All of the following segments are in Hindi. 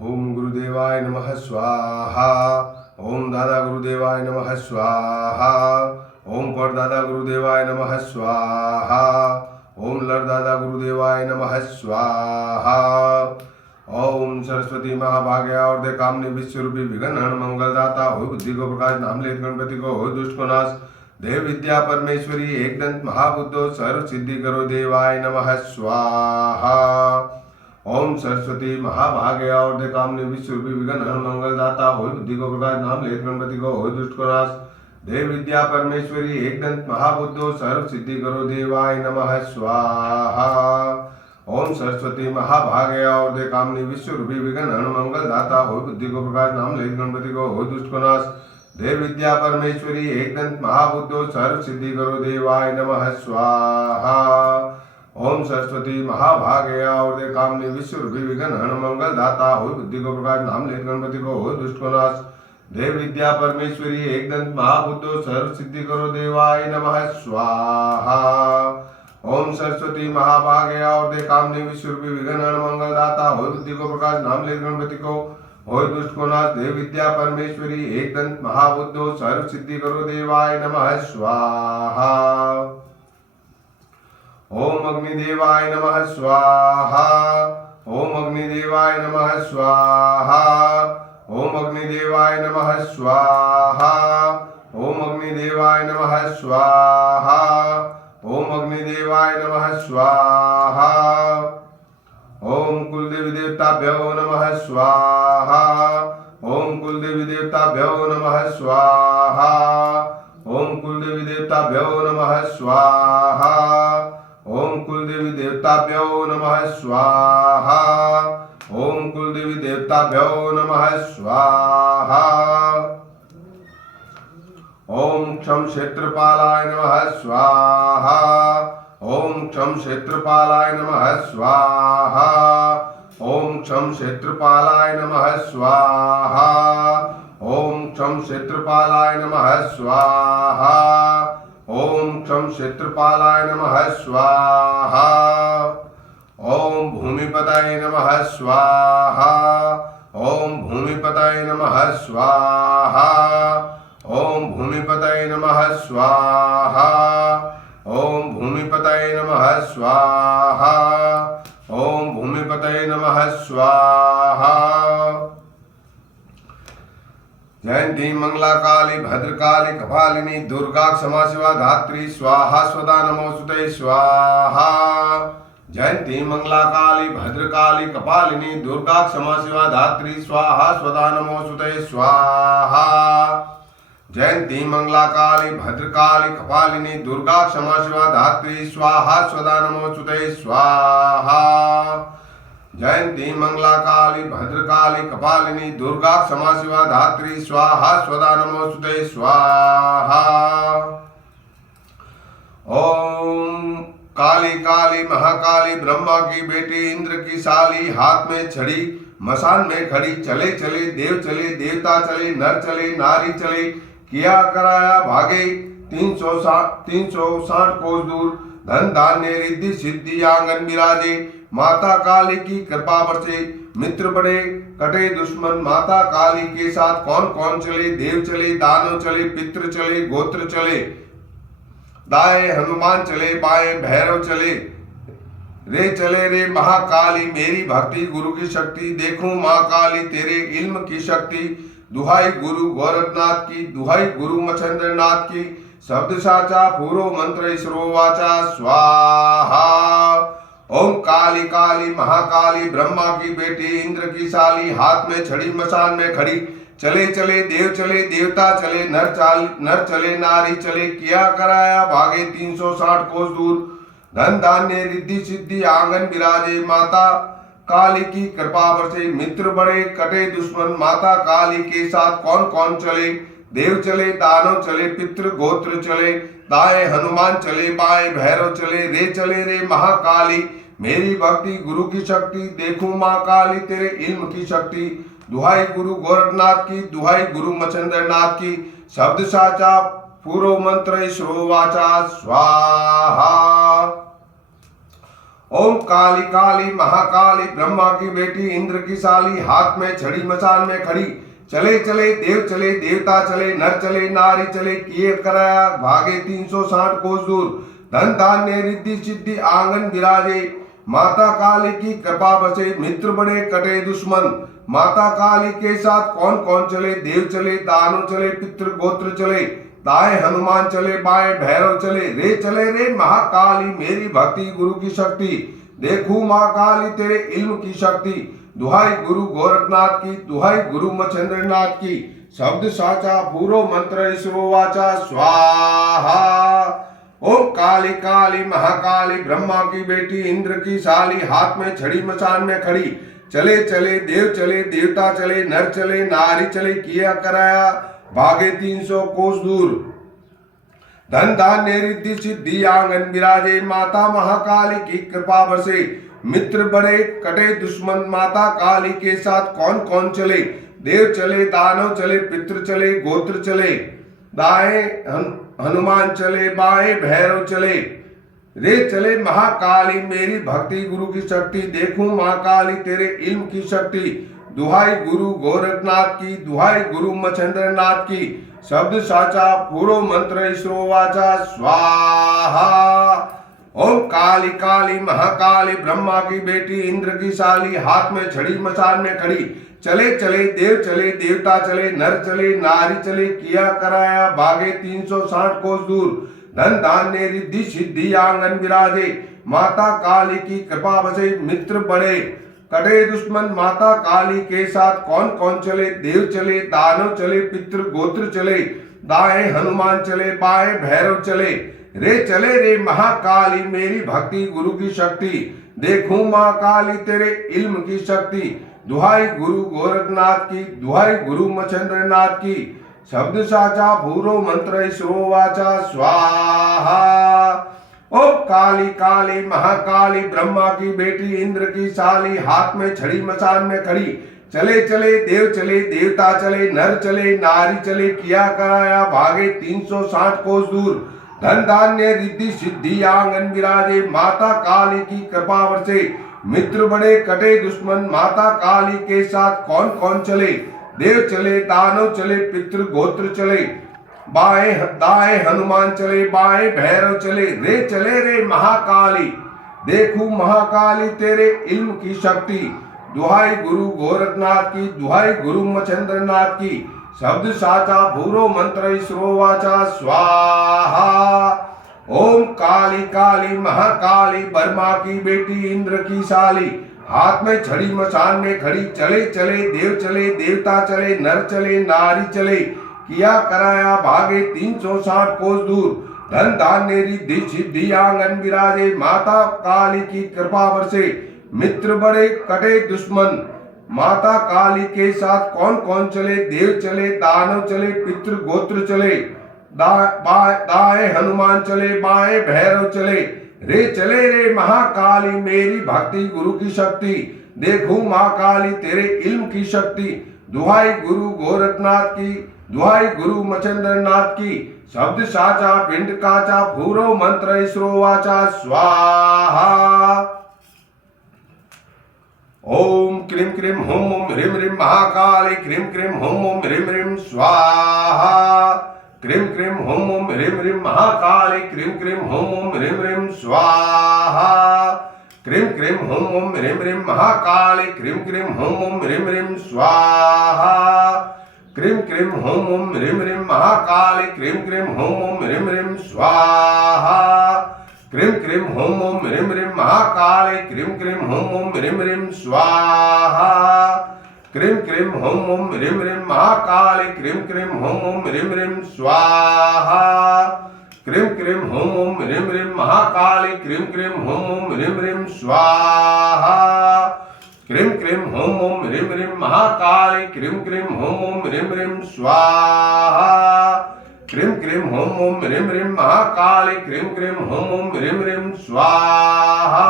ओम गुरुदेवाय नमः स्वाहा। ओम दादा गुरुदेवाय नमः स्वाहा। ओम परदादा गुरुदेवाय नमः स्वाहा। ओम लरदादा गुरुदेवाय नमः स्वाहा। ओम सरस्वती महाभाग्या और दे कामनी विश्वरूपी विघ्न हरण मंगलदाता हो बुद्धि को प्रकाश नाम लेत गणपति को हो दुष्ट को नाश देव विद्या परमेश्वरी एकदंत महाबुद्धो सर्व सिद्धि करो देवाय नमः स्वाहा। ओम सरस्वती महाभाग्या और दे कामनी विश्वरूपी विघ्न हरण मंगलदाता हो बुद्धि को प्रकाश नाम लेत गणपति को हो दुष्ट को नाश देव विद्या परमेश्वरी एकदंत महाबुद्धो सर्व सिद्धि करो देवाय नमः स्वाहा। ओम सरस्वती महाभाग्या और दे कामनी विश्वरूपी विघ्न हरण मंगलदाता हो बुद्धि को प्रकाश नाम लेत गणपति को हो दुष्ट को नाश देव विद्या परमेश्वरी एकदंत महाबुद्धो सर्व सिद्धि करो देवाय नमः स्वाहा। ओम सरस्वती महाभाग्या और दे कामनी विश्वरूपी विघ्न हरण मंगलदाता हो बुद्धि को प्रकाश नाम लेत गणपति को हो दुष्ट को नाश देव विद्या परमेश्वरी एकदंत महाबुद्धो सर्व सिद्धि करो देवाय नमः स्वाहा। ओम सरस्वती महाभाग्या और दे कामनी विश्वरूपी विघ्न हरण मंगलदाता हो बुद्धि को प्रकाश नाम लेत गणपति को हो दुष्ट को नाश देव विद्या परमेश्वरी एकदंत महाबुद्धो सर्व सिद्धि करो देवाय नमः स्वाहा। ओम अग्निदेवाय नमः स्वाहा। ओम अग्निदेवाय नमः स्वाहा। ओम अग्निदेवाय नमः स्वाहा। ओम अग्निदेवाय नमः स्वाहा। ओम अग्निदेवाय नमः स्वाहा। ओम कुलदेवी देवताभ्यो नमः स्वाहा। ओम कुलदेवी देवताभ्यो नमः स्वाहा। ओम कुलदेवी देवताभ्यो नमः स्वाहा। ओम कुलदेवी देवताभ्यो नमः स्वाहा। ओम कुलदेवी देवताभ्यो नमः स्वाहा। ओम क्षम क्षेत्रपालाय नमः स्वाहा। ओम क्षम क्षेत्रपालाय नमः स्वाहा। ओम क्षम क्षेत्रपालाय नमः स्वाहा। ओम क्षम क्षेत्रपालाय नमः स्वाहा। ओम क्षम क्षेत्रपालाय नमः स्वाहा। ओम भूमिपतये नमः स्वाहा। ओम भूमिपतये नमः स्वाहा। ओम भूमिपतये नमः स्वाहा। ओम भूमिपतये नमः स्वाहा। ओम भूमिपतये नमः स्वाहा। जयंती मंगला काली भद्रकाली कपालिनी दुर्गा क्षमा शिवा धात्री स्वाहा स्वदा नमोस्तुते स्वाहा। जयंती मंगला काली भद्रकाली कपालिनी दुर्गा क्षमा शिवा धात्री स्वाहा स्वदा नमोस्तुते स्वाहा। जयंती मंगला काली भद्रकाली कपालिनी दुर्गा क्षमा शिवा धात्री स्वाहा स्वदा नमोस्तुते स्वाहा। जयंती मंगला काली भद्रकाली कपालिनी दुर्गा क्षमा शिवा धात्री स्वाहा स्वदा नमोस्तुते स्वाहा। ओम काली काली महाकाली ब्रह्मा की बेटी इंद्र की साली हाथ में छड़ी मसान में खड़ी चले चले देव चले देवता चले नर चले नारी चले किया कराया भागे 360 कोस दूर धन धान्य रिद्धि सिद्धि आंगन विराजे माता काली की कृपा बरसे मित्र बड़े कटे दुश्मन माता काली के साथ कौन कौन चले देव चले दानव चले पितृ चले गोत्र चले दाएं हनुमान चले बाएं भैरव चले रे महाकाली मेरी भक्ति गुरु की शक्ति देखूं माँ काली तेरे इल्म की शक्ति दुहाई गुरु गोरखनाथ की दुहाई गुरु मच्छिंद्रनाथ की शब्द साचा पूरो मंत्र इसरो वाचा स्वाहा। ओम काली काली महाकाली ब्रह्मा की बेटी इंद्र की साली हाथ में छड़ी मसान में खड़ी चले चले देव चले देवता चले नर चले नारी चले किया कराया भागे 360 कोस दूर धन धान्य रिद्धि सिद्धि आंगन विराजे माता काली की कृपा बरसे मित्र बड़े कटे दुश्मन माता काली के साथ कौन कौन चले देव चले दानव चले पितृ गोत्र चले दाएं हनुमान चले बाएं भैरव चले रे महाकाली मेरी भक्ति गुरु की शक्ति देखूं माँ काली तेरे इल्म की शक्ति दुहाई गुरु गोरखनाथ की दुहाई गुरु मच्छिंद्रनाथ की शब्द साचा पूर्व मंत्र श्रो वाचा स्वाहा। ओम काली काली महाकाली ब्रह्मा की बेटी इंद्र की साली, हाथ में छड़ी मचान में खड़ी, चले चले देव चले देवता चले, नर चले नारी चले, किए कराया भागे 360 कोस दूर, धन धान्य रिद्धि सिद्धि आंगन विराजे, माता काली की कृपा बसे, मित्र बड़े कटे दुश्मन, माता काली के साथ कौन कौन चले, देव चले दानव चले पितृ गोत्र चले, दाएं हनुमान चले बाएं भैरव चले रे महाकाली मेरी भक्ति गुरु की शक्ति, देखूं माँ काली तेरे इल्म की शक्ति, दुहाई गुरु गोरखनाथ की, दुहाई गुरु मच्छिंद्रनाथ की, शब्द साचा पूरो मंत्र ईश्वरो वाचा स्वाहा। ओम काली काली महाकाली ब्रह्मा की बेटी इंद्र की साली, हाथ में छड़ी मचान में खड़ी, चले चले देव चले देवता चले, नर चले नारी चले, किया कराया भागे 300 कोस दूर, धन धान्य रिद्धि सिद्धि आंगन विराजे, माता महाकाली की कृपा बरसे, मित्र बड़े कटे दुश्मन, माता काली के साथ कौन कौन चले, देव चले दानव चले पितृ चले गोत्र चले, दाएं हनुमान चले बाएं भैरव चले, रे चले महाकाली मेरी भक्ति गुरु की शक्ति, देखूं माँ काली तेरे इल्म की शक्ति, दुहाई गुरु गोरखनाथ की, दुहाई गुरु मच्छिंद्रनाथ की, शब्द साचा पूरो मंत्र ईश्वरो वाचा स्वाहा। ओम काली काली महाकाली ब्रह्मा की बेटी इंद्र की साली, हाथ में छड़ी मचान में खड़ी, चले चले देव चले देवता चले, नर चले नारी चले, किया कराया भागे 360 कोस दूर, धन धान्य रिद्धि सिद्धि आंगन विराजे, माता काली की कृपा बसे, मित्र बड़े कटे दुश्मन, माता काली के साथ कौन कौन चले, देव चले दानव चले पितृ गोत्र चले, दाएं हनुमान चले बाएं भैरव चले रे महाकाली मेरी भक्ति गुरु की शक्ति, देखूं माँ काली तेरे इल्म की शक्ति, दुहाई गुरु गोरखनाथ की, दुहाई गुरु मच्छिंद्रनाथ की, शब्द साचा भूरो मंत्र ईश्वरो वाचा स्वाहा। ओम काली काली महाकाली ब्रह्मा की बेटी इंद्र की साली, हाथ में छड़ी मचान में खड़ी, चले चले देव चले देवता चले, नर चले नारी चले, किया कराया भागे 360 कोस दूर, धन धान्य रिद्धि सिद्धि आंगन विराजे, माता काली की कृपा बरसे, मित्र बड़े कटे दुश्मन, माता काली के साथ कौन कौन चले, देव चले दानव चले पितृ गोत्र चले, बाएं दाएं हनुमान चले बाएं भैरव चले रे महाकाली, देखूं महाकाली तेरे इल्म की शक्ति, दुहाई गुरु गोरखनाथ की, दुहाई गुरु मच्छिंद्रनाथ की, शब्द साचा भूरो मंत्र ईश्वरो वाचा स्वाहा। ओम काली काली महाकाली ब्रह्मा की बेटी इंद्र की साली, हाथ में छड़ी मचान में खड़ी, चले चले देवता चले, नर चले नारी चले, किया कराया भागे 360 कोस दूर, धन धान्य रिद्धि सिद्धि आंगन विराजे, माता काली की कृपा बरसे, मित्र बड़े कटे दुश्मन, माता काली के साथ कौन कौन चले, देव चले दानव चले पितृ गोत्र चले, दाएं हनुमान चले बाएं भैरव चले रे महाकाली मेरी भक्ति गुरु की शक्ति, देखूं माँ काली तेरे इल्म की शक्ति, दुहाई गुरु गोरखनाथ की, दुहाई गुरु मच्छिंद्रनाथ की, शब्द साचा पिंड काचा भूरो मंत्र ईश्वरो वाचा स्वाहा। ओम क्रीम क्रीम हुम हुम ह्रीम ह्रीम महाकाली, क्रीम क्रीम हुम हुम ह्रीम ह्रीम स्वाहा, क्रीम क्रीम हुम हुम ह्रीम ह्रीम महाकाली, क्रीम क्रीम हुम हुम ह्रीम ह्रीम स्वाहा, क्रीम क्रीम हुम हुम ह्रीम ह्रीम महाकाली, क्रीम क्रीम हुम हुम ह्रीम ह्रीम स्वाहा, क्रीम क्रीम हुम हुम ह्रीम ह्रीम महाकाली, क्रीम क्रीम हुम हुम ह्रीम ह्रीम स्वाहा, क्रीम क्रीम हुम हुम ह्रीम ह्रीम महाकाली, क्रीम क्रीम हुम हुम ह्रीम ह्रीम स्वाहा, क्रीम क्रीम हुम हुम ह्रीम ह्रीम महाकाली, क्रीम क्रीम हुम हुम ह्रीम ह्रीम स्वाहा, क्रीम क्रीम हुम हुम ह्रीम ह्रीम महाकाली, क्रीम क्रीम हुम हुम ह्रीम ह्रीम स्वाहा, क्रीम क्रीम हुम हुम ह्रीम ह्रीम महाकाली, क्रीम क्रीम हुम हुम ह्रीम ह्रीम स्वाहा, क्रीम क्रीम हुम हुम ह्रीम ह्रीम महाकाली, क्रीम क्रीम हुम हुम ह्रीम ह्रीम स्वाहा।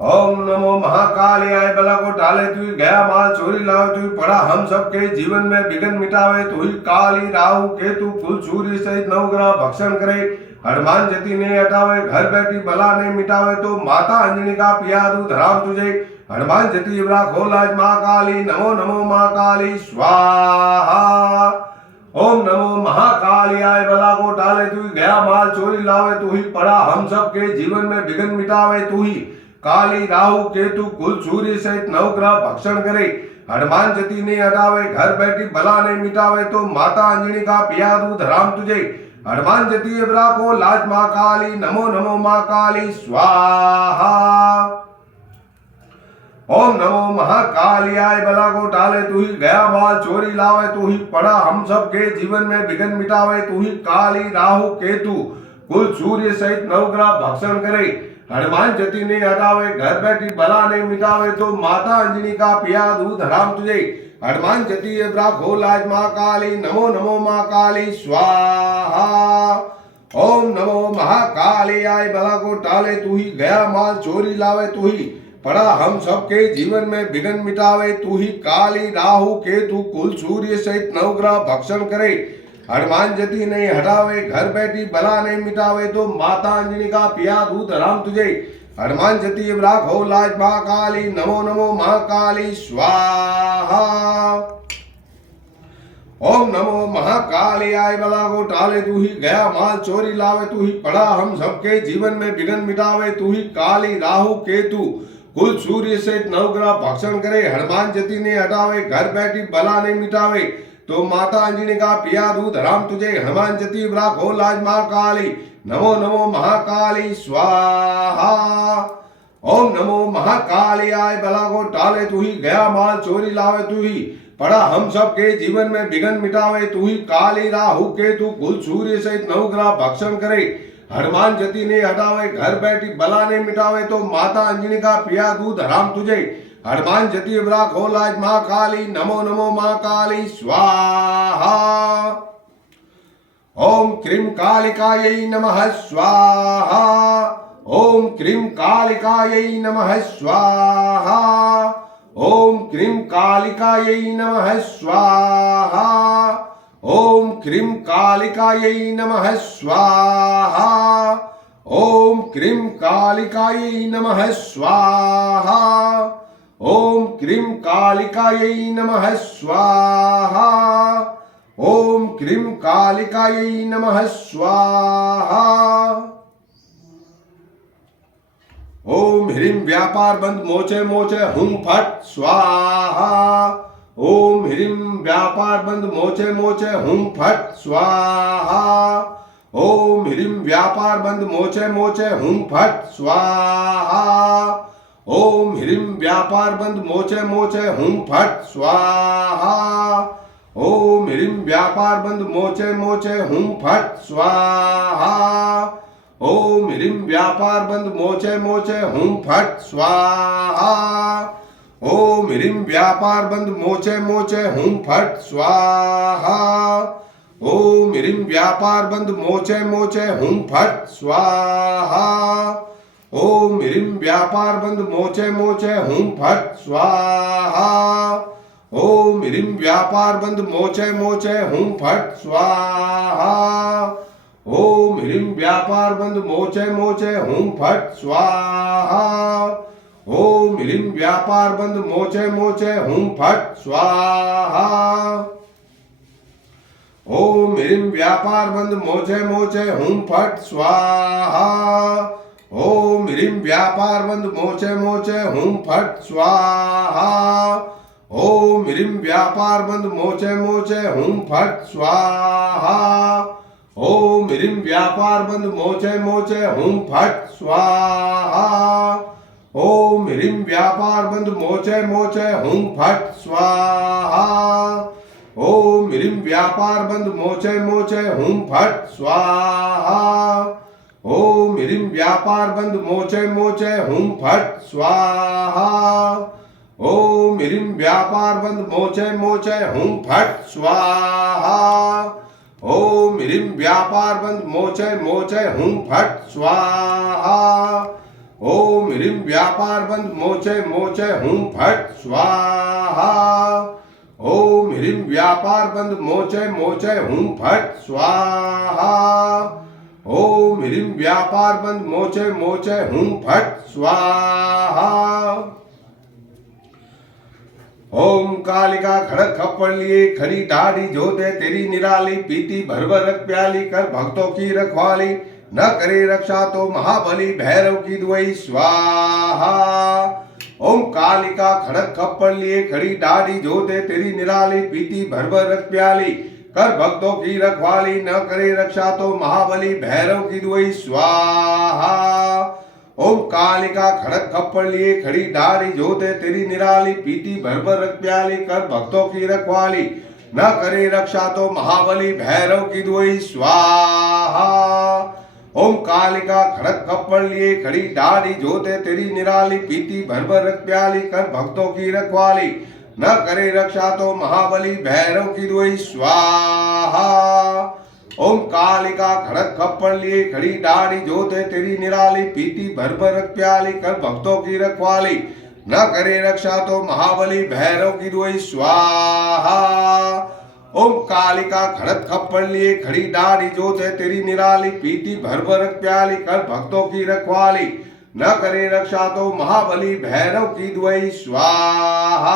ओम नमो महाकाली, आय बला को टाले तू, गया माल चोरी लाओ तू, पड़ा हम सबके जीवन में विघ्न मिटावे तू, काली राहु केतु कुल सूर्य सहित 9 ग्रह भक्षण करे, हनुमान जति ने हटावे घर बैठी भला नहीं मिटावे तो माता अंजनी का पिया दूध राम तुझे हनुमान जति इबरा खोल आज माँ काली नमो नमो माँ काली स्वाहा। ओम नमो महाकाली आय बला को डाले तू ही गया माल चोरी लावे तू ही पड़ा हम सब के जीवन में विघ्न मिटावे तू ही काली राहु केतु कुल सूर्य सहित नवग्रह भक्षण करे हनुमान जति ने हटावे घर बैठी भला नहीं मिटावे तो माता अंजनी का पिया दूध राम तुझे हनुमान जति इबरा को लाज माँ काली नमो नमो माँ काली स्वाहा। ओम नमो महाकाली आय बला को डाले तू ही गया माल चोरी लावे तू ही पड़ा हम सब के जीवन में विघ्न मिटावे तू ही काली राहु केतु कुल सूर्य सहित नवग्रह भक्षण करे हनुमान जति ने हटावे घर बैठी भला नहीं मिटावे तो माता अंजनी का पिया दूध राम तुझे हनुमान जति इबरा खोल आज माँ काली नमो नमो माँ काली स्वाहा। ओम नमो महाकाली आय बला को डाले तू ही गया माल चोरी लावे तू ही पड़ा हम सबके जीवन में विघ्न मिटावे तू ही काली राहु केतु कुल सूर्य सहित नवग्रह भक्षण करे हनुमान जति नहीं हटावे घर बैठी भला नहीं मिटावे तो माता अंजनी का पिया दूध राम तुझे हनुमान जति इबरा खोल आज माँ काली नमो नमो माँ काली स्वाहा। ओम नमो महाकाली आय बला को टाले तू ही गया माल चोरी लावे तू ही पड़ा हम सबके जीवन में विघ्न मिटावे तू ही काली राहु केतु कुल सूर्य सहित नवग्रह भक्षण करे हनुमान जति ने हटावे घर बैठी भला नहीं मिटावे तो माता अंजनी का पिया दूध राम तुझे हनुमान जति इबरा खोल आज माँ काली नमो नमो महाकाली स्वाहा। ओम नमो महाकाली आय बला को टाले तू ही गया माल चोरी लावे तू ही पड़ा हम सब के जीवन में विघ्न मिटावे तू ही काली राहु केतु कुल सूर्य सहित नवग्रह भक्षण करे हनुमान जति ने हटावे घर बैठी भला नहीं मिटावे तो माता अंजनी का पिया दूध राम तुझे हनुमान जति इबरा खोल आज माँ काली नमो नमो माँ काली स्वाहा। ओम क्रीम कालिकायै नमः स्वाहा। ओम क्रीम कालिकायै नमः स्वाहा। ओम क्रीम कालिकायै नमः स्वाहा। ओम क्रीम कालिकायै नमः स्वाहा। ओम क्रीम कालिकायै नमः स्वाहा। ओम क्रीम कालिकायै नमः स्वाहा। ओम क्रीम कालिकायै नमः स्वाहा। ओम ह्रीं व्यापार बंद मोचे मोचे हुं फट स्वाहा। ओम ह्रीं व्यापार बंद मोचे मोचे हुं फट स्वाहा। ओम ह्रीं व्यापार बंद मोचे मोचे हुं फट स्वाहा। ओम ह्रीं व्यापार बंद मोचे मोचे हुं फट स्वाहा। ओम ह्रीं व्यापार बंद मोचे मोचे हुं फट स्वाहा। ओम ह्रीं व्यापार बंद मोचे मोचे हुं फट स्वाहा। ओम ह्रीं व्यापार बंद मोचे मोचे हुं फट स्वाहा। ओम ह्रीं व्यापार बंद मोचे मोचे हुं फट स्वाहा। ओम ह्रीं व्यापार बंद मोचे मोचे हुं फट स्वाहा। ओम ह्रीं व्यापार बंद मोचे मोचे हुं फट स्वाहा। ओम ह्रीं व्यापार बंद मोचे मोचे हुं फट स्वाहा। ओम ह्रीं व्यापार बंद मोचे मोचे हुं फट स्वाहा। ओम ह्रीं व्यापार बंद मोचे मोचे हुं फट स्वाहा। ओम ह्रीं व्यापार बंद मोचे मोचे हुं फट स्वाहा। ओम ह्रीं व्यापार बंद मोचे मोचे हुं फट स्वाहा। ओम ह्रीं व्यापार बंद मोचे मोचे हुं फट स्वाहा। ओम ह्रीं व्यापार बंद मोचे मोचे हुं फट स्वाहा। ओम ह्रीं व्यापार बंद मोचे मोचे हुं फट स्वाहा। ओम ह्रीं व्यापार बंद मोचे मोचे हुं फट स्वाहा। ओम ह्रीं व्यापार बंद मोचे मोचे हुं फट स्वाहा। ओम ह्रीं व्यापार बंद मोचे मोचे हुं फट स्वाहा। ओम ह्रीं व्यापार बंद मोचे मोचे हुं फट स्वाहा। ओम ह्रीं व्यापार बंद मोचे मोचे हुं फट स्वाहा। ओम ह्रीं व्यापार बंद मोचय मोचय हूं फट स्वाहा। ओम कालिका खड़क खप्पड़ लिए खड़ी दाढ़ी जोते तेरी निराली पीती भर भर रख प्याली कर भक्तों की रखवाली न करे रक्षा तो महाबली भैरव की दुआई स्वाहा। ओम कालिका खड़क खप्पड़ लिए खड़ी दाढ़ी जोते तेरी निराली पीती भर भर रख प्याली कर भक्तों की रखवाली न करे रक्षा तो महाबली भैरव की दुआई स्वाहा। ओम कालिका खड़क खप्पड़ लिए खड़ी दाढ़ी जोते तेरी निराली पीती भर भर रख प्याली कर भक्तों की रखवाली न करे रक्षा तो महाबली भैरव की दुआई स्वाहा। ओम कालिका खड़क खप्पड़ लिए खड़ी दाढ़ी जोते तेरी निराली पीती भर भर रख प्याली कर भक्तों की रखवाली न करे रक्षा तो महाबली भैरव की दुआई स्वाहा। ओम कालिका खड़क खप्पड़ लिए खड़ी दाढ़ी जोते तेरी निराली पीती भर भर रख प्याली कर भक्तों की रखवाली न करे रक्षा तो महाबली भैरव की दुआई स्वाहा। ओम कालिका खड़क खप्पड़ लिए खड़ी दाढ़ी जोते तेरी निराली पीती भर भर रख प्याली कर भक्तों की रखवाली न करे रक्षा तो महाबली भैरव की दुआई स्वाहा।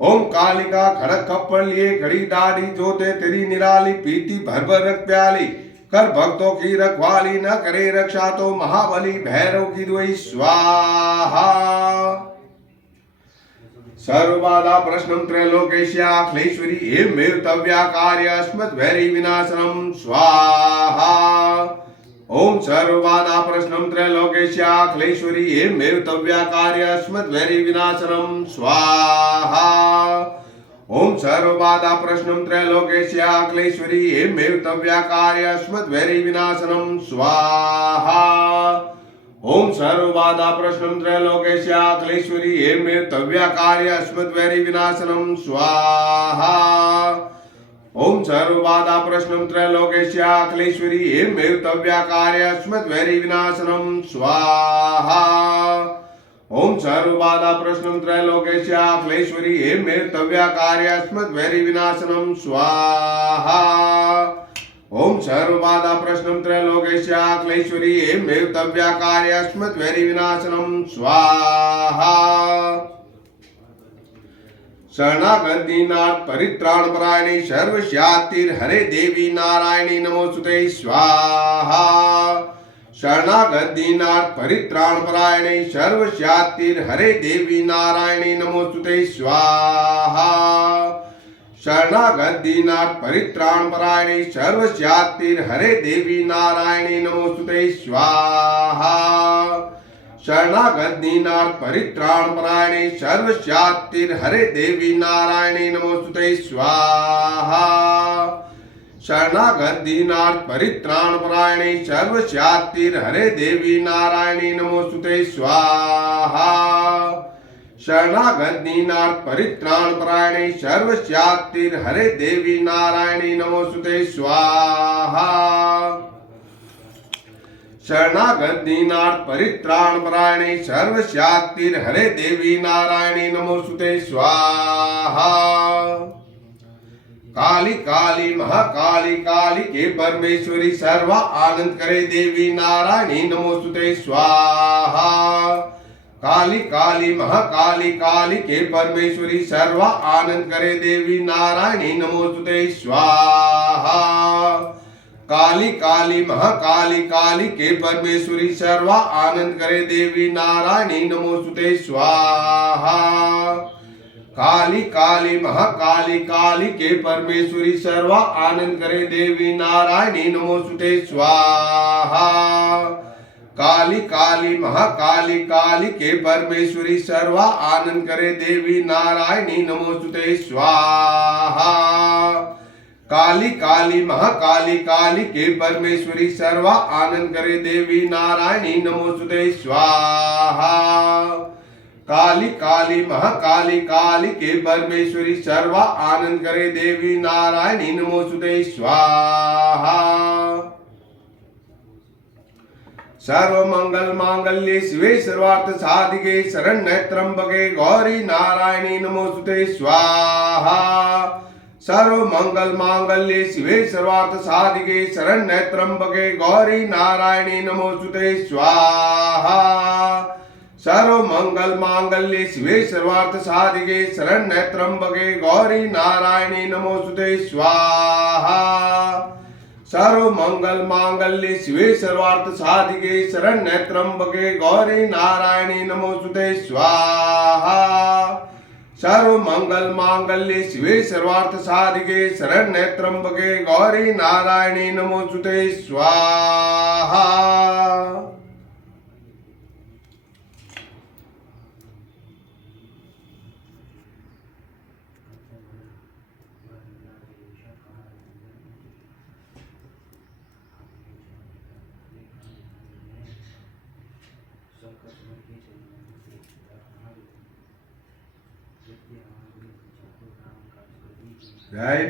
ओम कालिका खड़क खप्पड़ लिए खड़ी दाढ़ी जोते तेरी निराली पीती भर भर रख प्याली कर भक्तों की रखवाली न करे रक्षा तो महाबली भैरव की दुआई स्वाहा। सर्वबाधा प्रश्नं त्रैलोक्यस्याखिलेश्वरी एवमेव तव्या कार्य अस्मद्वैरी विनाशनं स्वाहा। ओम सर्वबाधा प्रश्नं त्रैलोक्यस्याखिलेश्वरी एवमेव तव्या कार्य अस्मद्वैरी विनाशनं स्वाहा। ओम सर्वबाधा प्रश्नं त्रैलोक्यस्याखिलेश्वरी एवमेव तव्या कार्य अस्मद्वैरी विनाशनं स्वाहा। ओम सर्वबाधा प्रश्नं त्रैलोक्यस्याखिलेश्वरी एवमेव तव्या कार्य अस्मद्वैरी विनाशनं स्वाहा। ओम सर्वबाधा प्रश्नं त्रैलोक्यस्याखिलेश्वरी एवमेव तव्या कार्य अस्मद्वैरी विनाशनं स्वाहा। ओम सर्वबाधा प्रश्नं त्रैलोक्यस्याखिलेश्वरी एवमेव तव्या कार्य अस्मद्वैरी विनाशनं स्वाहा। ओम सर्वबाधा प्रश्नं त्रैलोक्यस्याखिलेश्वरी एवमेव तव्या कार्य अस्मद्वैरी विनाशनं स्वाहा। शरणागत दीनार्थ परित्राण परायणे सर्वस्यातिर्हरे देवी नारायणी नमोस्तुते स्वाहा। शरणागत दीनार्थ परित्राण परायणे सर्वस्यातिर्हरे देवी नारायणी नमोस्तुते स्वाहा। शरणागत दीनार्थ परित्राण परायणे सर्वस्यातिर्हरे देवी नारायणी नमोस्तुते स्वाहा। शरणागत दीनार्थ परित्राण परायणे सर्वस्यातिर्हरे देवी नारायणी नमोस्तुते स्वाहा। शरणागत दीनार्थ परित्राण परायणे सर्वस्यातिर्हरे देवी नारायणी नमोस्तुते स्वाहा। शरणागत दीनार्थ परित्राण परायणे सर्वस्यातिर्हरे देवी नारायणी नमोस्तुते स्वाहा। शरणागत दीनार्थ परित्राण परायणे सर्वस्यातिर्हरे देवी नारायणी नमोस्तुते स्वाहा। काली काली महाकाली काली के परमेश्वरी सर्व आनंद करे देवी नारायणी नमोस्तुते स्वाहा। काली काली महाकाली काली के परमेश्वरी सर्व आनंद करे देवी नारायणी नमोस्तुते स्वाहा। काली काली महाकाली काली के परमेश्वरी सर्व आनंद करे देवी नारायणी नमोस्तुते स्वाहा। काली काली महाकाली काली के परमेश्वरी सर्व आनंद करे देवी नारायणी नमोस्तुते स्वाहा। काली काली महाकाली काली के परमेश्वरी सर्व आनंद करे देवी नारायणी नमोस्तुते स्वाहा। काली काली महाकाली काली के परमेश्वरी सर्व आनंद करे देवी नारायणी नमोस्तुते स्वाहा। काली काली महाकाली काली के परमेश्वरी सर्व आनंद करे देवी नारायणी नमोस्तुते स्वाहा। सर्व मंगल मांगल्ये शिवे सर्वार्थ साधिके शरण्ये त्र्यंबके गौरी नारायणी नमोस्तुते स्वाहा। सर्व मंगल मांगल्ये शिवे सर्वार्थ साधिके शरण्ये त्र्यंबके गौरी नारायणी नमोस्तुते स्वाहा। सर्व मंगल मांगल्ये शिवे सर्वार्थ साधिके शरण्ये त्र्यंबके गौरी नारायणी नमोस्तुते स्वाहा। सर्व मंगल मांगल्ये शिवे सर्वार्थ साधिके शरण्ये त्र्यंबके गौरी नारायणी नमोस्तुते स्वाहा। सर्व मंगल मांगल्ये शिवे सर्वार्थ साधिके शरण्ये त्र्यंबके गौरी नारायणी नमोस्तुते स्वाहा। जय